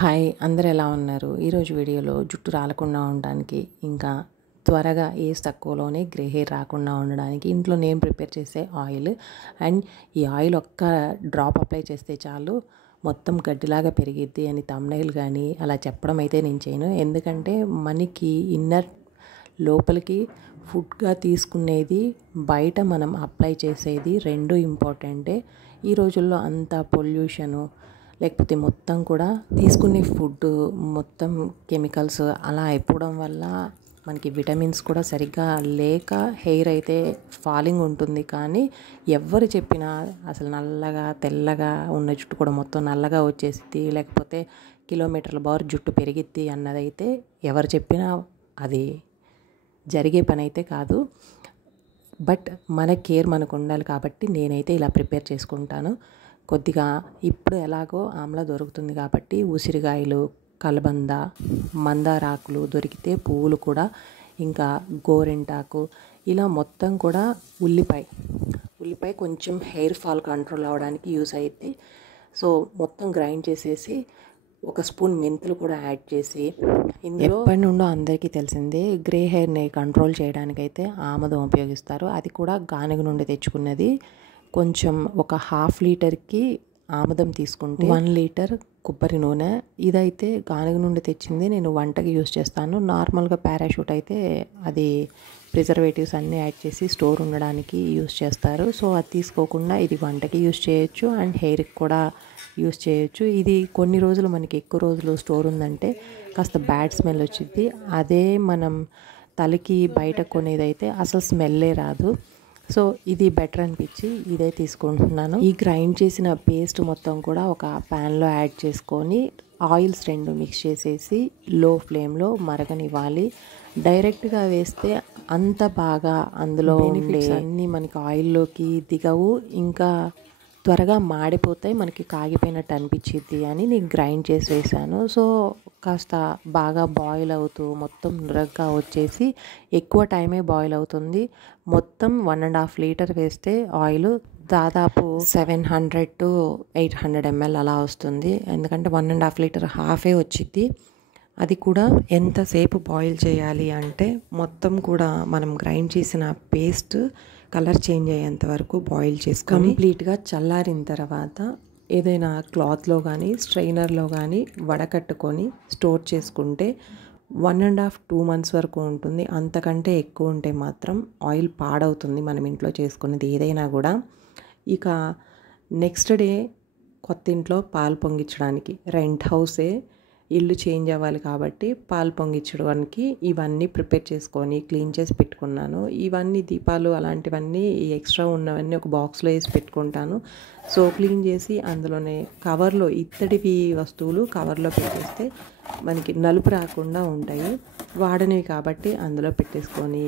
Hi, అందరూ ఎలా ఉన్నారు? ఈరోజు వీడియోలో జుట్టు రాలకుండా ఉండడానికి, ఇంకా త్వరగా ఏజ్ తక్కువలోనే గ్రే హెయిర్ రాకుండా ఉండడానికి ఇంట్లో నేను ప్రిపేర్ చేసే ఆయిల్. అండ్ ఈ ఆయిల్ ఒక్క డ్రాప్ అప్లై చేస్తే చాలు మొత్తం గడ్డిలాగా పెరిగిద్ది అని థంబ్నెయిల్ కానీ అలా చెప్పడం అయితే నేను చేయను. ఎందుకంటే మనకి ఇన్నర్ లోపలికి ఫుడ్గా తీసుకునేది, బయట మనం అప్లై చేసేది రెండు ఇంపార్టెంటే. ఈ రోజుల్లో అంత పొల్యూషను, లేకపోతే మొత్తం కూడా తీసుకునే ఫుడ్ మొత్తం కెమికల్స్ అలా అయిపోవడం వల్ల మనకి విటమిన్స్ కూడా సరిగ్గా లేక హెయిర్ అయితే ఫాలింగ్ ఉంటుంది. కానీ ఎవరు చెప్పినా అసలు నల్లగా తెల్లగా ఉన్న జుట్టు కూడా మొత్తం నల్లగా వచ్చేసిద్ది, లేకపోతే కిలోమీటర్ల బారు జుట్టు పెరిగిద్ది అన్నదైతే ఎవరు చెప్పినా అది జరిగే పని అయితే కాదు. బట్ మన కేర్ మనకు ఉండాలి కాబట్టి నేనైతే ఇలా ప్రిపేర్ చేసుకుంటాను. కొద్దిగా ఇప్పుడు ఎలాగో ఆమ్లా దొరుకుతుంది కాబట్టి ఉసిరికాయలు, కలబంద, మందారాకులు దొరికితే పువ్వులు కూడా, ఇంకా గోరింటాకు, ఇలా మొత్తం కూడా ఉల్లిపాయ కొంచెం హెయిర్ ఫాల్ కంట్రోల్ అవ్వడానికి యూస్ అయ్యిద్ది. సో మొత్తం గ్రైండ్ చేసేసి ఒక స్పూన్ మెంతులు కూడా యాడ్ చేసి, ఇందులో ఎప్పటి నుండో అందరికీ తెలిసిందే గ్రే హెయిర్ని కంట్రోల్ చేయడానికైతే ఆముదం ఉపయోగిస్తారు. అది కూడా గానుగ నుండి తెచ్చుకున్నది. కొంచెం ఒక 1/2 లీటర్కి ఆముదం తీసుకుంటే 1 లీటర్ కొబ్బరి నూనె. ఇదైతే గానుగ నుండి తెచ్చింది, నేను వంటకి యూస్ చేస్తాను. నార్మల్గా పారాషూట్ అయితే అది ప్రిజర్వేటివ్స్ అన్నీ యాడ్ చేసి స్టోర్ ఉండడానికి యూస్ చేస్తారు. సో అది తీసుకోకుండా ఇది వంటకి యూస్ చేయొచ్చు అండ్ హెయిర్కి కూడా యూస్ చేయొచ్చు. ఇది కొన్ని రోజులు, మనకి ఎక్కువ రోజులు స్టోర్ ఉందంటే కాస్త బ్యాడ్ స్మెల్ వచ్చింది. అదే మనం తలకి బయట కొనేదైతే అసలు స్మెల్లే రాదు. సో ఇది బెటర్ అనిపించి ఇదే తీసుకుంటున్నాను. ఈ గ్రైండ్ చేసిన పేస్ట్ మొత్తం కూడా ఒక ప్యాన్లో యాడ్ చేసుకొని ఆయిల్స్ రెండు మిక్స్ చేసేసి లో ఫ్లేమ్లో మరగనివ్వాలి. డైరెక్ట్గా వేస్తే అంత బాగా అందులో ఉండే అన్నీ మనకి ఆయిల్లోకి దిగవు, ఇంకా త్వరగా మాడిపోతాయి, మనకి కాగిపోయినట్టు అనిపించిద్ది అని నేను గ్రైండ్ చేసి వేసాను. సో కాస్త బాగా బాయిల్ అవుతూ మొత్తం నురగ్గా వచ్చేసి ఎక్కువ టైమే బాయిల్ అవుతుంది. మొత్తం 1.5 లీటర్ వేస్తే ఆయిల్ దాదాపు 700 to 800 ml అలా వస్తుంది. ఎందుకంటే 1.5 లీటర్ హాఫే వచ్చింది. అది కూడా ఎంతసేపు బాయిల్ చేయాలి అంటే మొత్తం కూడా మనం గ్రైండ్ చేసిన పేస్ట్ కలర్ చేంజ్ అయ్యేంత వరకు బాయిల్ చేసుకొని కంప్లీట్గా చల్లారిన తర్వాత ఏదైనా క్లాత్లో కానీ స్ట్రైనర్లో కానీ వడకట్టుకొని స్టోర్ చేసుకుంటే 1.5-2 months వరకు ఉంటుంది. అంతకంటే ఎక్కువ ఉంటే మాత్రం ఆయిల్ పాడవుతుంది, మనం ఇంట్లో చేసుకునేది ఏదైనా కూడా. ఇక నెక్స్ట్ డే కొత్త ఇంట్లో పాలు పొంగించడానికి, రెంట్ హౌసే, ఇల్లు చేంజ్ అవ్వాలి కాబట్టి పాలు పొంగించడానికి ఇవన్నీ ప్రిపేర్ చేసుకొని క్లీన్ చేసి పెట్టుకున్నాను. ఇవన్నీ దీపాలు అలాంటివన్నీ ఎక్స్ట్రా ఉన్నవన్నీ ఒక బాక్స్లో వేసి పెట్టుకుంటాను. సో క్లీన్ చేసి అందులోనే కవర్లో, ఇత్తడివి వస్తువులు కవర్లో పెట్టేస్తే మనకి నలుపు రాకుండా ఉంటాయి. వాడనివి కాబట్టి అందులో పెట్టేసుకొని,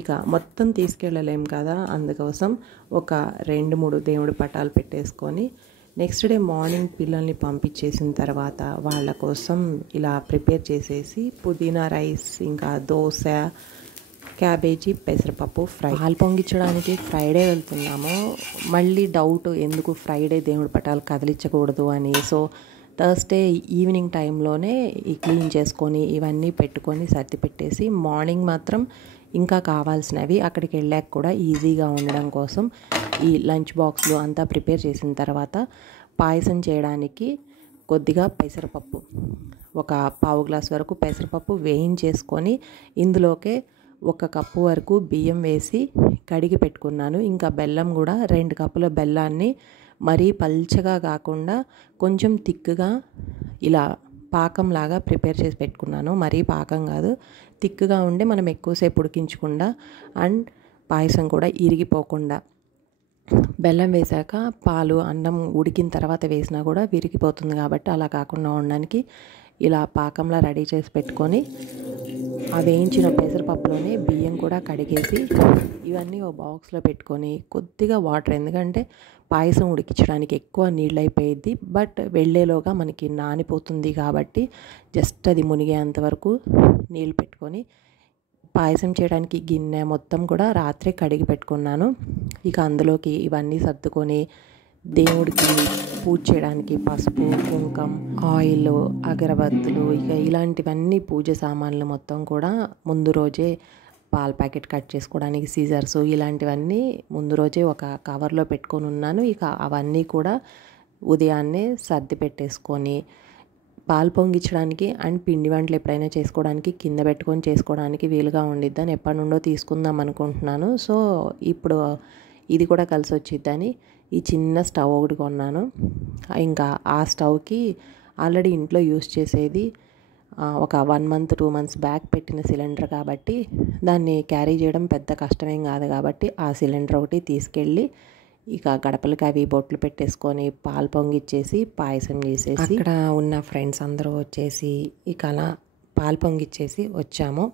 ఇక మొత్తం తీసుకెళ్ళలేం కదా, అందుకోసం ఒక 2-3 దేవుడి పటాలు పెట్టేసుకొని నెక్స్ట్ డే మార్నింగ్ పిల్లల్ని పంపించేసిన తర్వాత వాళ్ళ కోసం ఇలా ప్రిపేర్ చేసేసి పుదీనా రైస్, ఇంకా దోశ, క్యాబేజీ, పెసరపప్పు ఫ్రై. పాలు పొంగించడానికి ఫ్రైడే వెళ్తున్నాము. మళ్ళీ డౌట్, ఎందుకు ఫ్రైడే దేవుడి పటాలు కదిలించకూడదు అని. సో థర్స్డే ఈవినింగ్ టైంలోనే ఈ క్లీన్ చేసుకొని ఇవన్నీ పెట్టుకొని సర్ది పెట్టేసి, మార్నింగ్ మాత్రం ఇంకా కావాల్సినవి అక్కడికి వెళ్ళాక కూడా ఈజీగా ఉండడం కోసం ఈ లంచ్ బాక్స్లో అంతా ప్రిపేర్ చేసిన తర్వాత పాయసం చేయడానికి కొద్దిగా పెసరపప్పు, ఒక 1/4 గ్లాస్ వరకు పెసరపప్పు వేయించేసుకొని ఇందులోకే 1 కప్పు వరకు బియ్యం వేసి కడిగి పెట్టుకున్నాను. ఇంకా బెల్లం కూడా 2 కప్పుల బెల్లాన్ని మరీ పల్చగా కాకుండా కొంచెం తిక్కుగా ఇలా పాకంలాగా ప్రిపేర్ చేసి పెట్టుకున్నాను. మరీ పాకం కాదు, తిక్కుగా ఉండే, మనం ఎక్కువసేపు ఉడికించకుండా అండ్ పాయసం కూడా ఇరిగిపోకుండా. బెల్లం వేశాక పాలు, అన్నం ఉడికిన తర్వాత వేసినా కూడా విరిగిపోతుంది కాబట్టి అలా కాకుండా ఉండడానికి ఇలా పాకంలా రెడీ చేసి పెట్టుకొని ఆ వేయించిన పెసరపప్పులోనే బియ్యం కూడా కడిగేసి ఇవన్నీ ఒక బాక్స్లో పెట్టుకొని కొద్దిగా వాటర్, ఎందుకంటే పాయసం ఉడికించడానికి ఎక్కువ నీళ్ళు అయిపోయిద్ది, బట్ వెళ్ళేలోగా మనకి నానిపోతుంది కాబట్టి జస్ట్ అది మునిగేంత వరకు నీళ్ళు పెట్టుకొని పాయసం చేయడానికి గిన్నె మొత్తం కూడా రాత్రే కడిగి పెట్టుకున్నాను. ఇక అందులోకి ఇవన్నీ సర్దుకొని దేవుడికి పూజ చేయడానికి పసుపు, కుంకం, ఆయిల్, అగరబత్తులు ఇక ఇలాంటివన్నీ పూజ సామాన్లు మొత్తం కూడా ముందు రోజే పాల ప్యాకెట్ కట్ చేసుకోవడానికి సీజర్స్ ఇలాంటివన్నీ ముందు రోజే ఒక కవర్లో పెట్టుకొని ఉన్నాను. ఇక అవన్నీ కూడా ఉదయాన్నే సర్ది పెట్టేసుకొని పాలు పొంగించడానికి అండ్ పిండి వంటలు ఎప్పుడైనా చేసుకోవడానికి కింద పెట్టుకొని చేసుకోవడానికి వీలుగా ఉండిద్దని ఎప్పటి నుండో తీసుకుందాం అనుకుంటున్నాను. సో ఇప్పుడు ఇది కూడా కలిసి వచ్చిద్దని ఈ చిన్న స్టవ్ ఒకటి కొన్నాను. ఇంకా ఆ స్టవ్కి ఆల్రెడీ ఇంట్లో యూస్ చేసేది ఒక 1 మంత్ 2 మంత్స్ బ్యాక్ పెట్టిన సిలిండర్ కాబట్టి దాన్ని క్యారీ చేయడం పెద్ద కష్టమేం కాదు కాబట్టి ఆ సిలిండర్ ఒకటి తీసుకెళ్ళి ఇక గడపలకి అవి బొట్లు పెట్టేసుకొని పాలు పొంగిచ్చేసి పాయసం చేసేసి అక్కడ ఉన్న ఫ్రెండ్స్ అందరూ వచ్చేసి ఇక అలా పాలు పొంగిచ్చేసి వచ్చాము.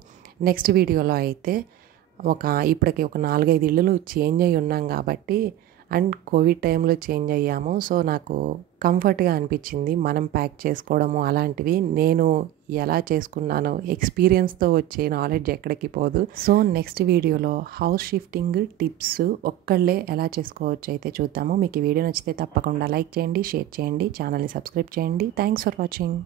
నెక్స్ట్ వీడియోలో అయితే ఇప్పటికి ఒక 4-5 ఇళ్ళు చేంజ్ అయ్యి ఉన్నాం కాబట్టి అండ్ కోవిడ్ టైంలో చేంజ్ అయ్యాము. సో నాకు కంఫర్ట్గా అనిపించింది మనం ప్యాక్ చేసుకోవడము అలాంటివి. నేను ఎలా చేసుకున్నానో ఎక్స్పీరియన్స్తో వచ్చే నాలెడ్జ్ ఎక్కడికి పోదు. సో నెక్స్ట్ వీడియోలో హౌస్ షిఫ్టింగ్ టిప్స్ ఒక్కళ్ళే ఎలా చేసుకోవచ్చు అయితే చూద్దాము. మీకు ఈ వీడియో నచ్చితే తప్పకుండా లైక్ చేయండి, షేర్ చేయండి, ఛానల్ని సబ్స్క్రైబ్ చేయండి. Thanks for watching.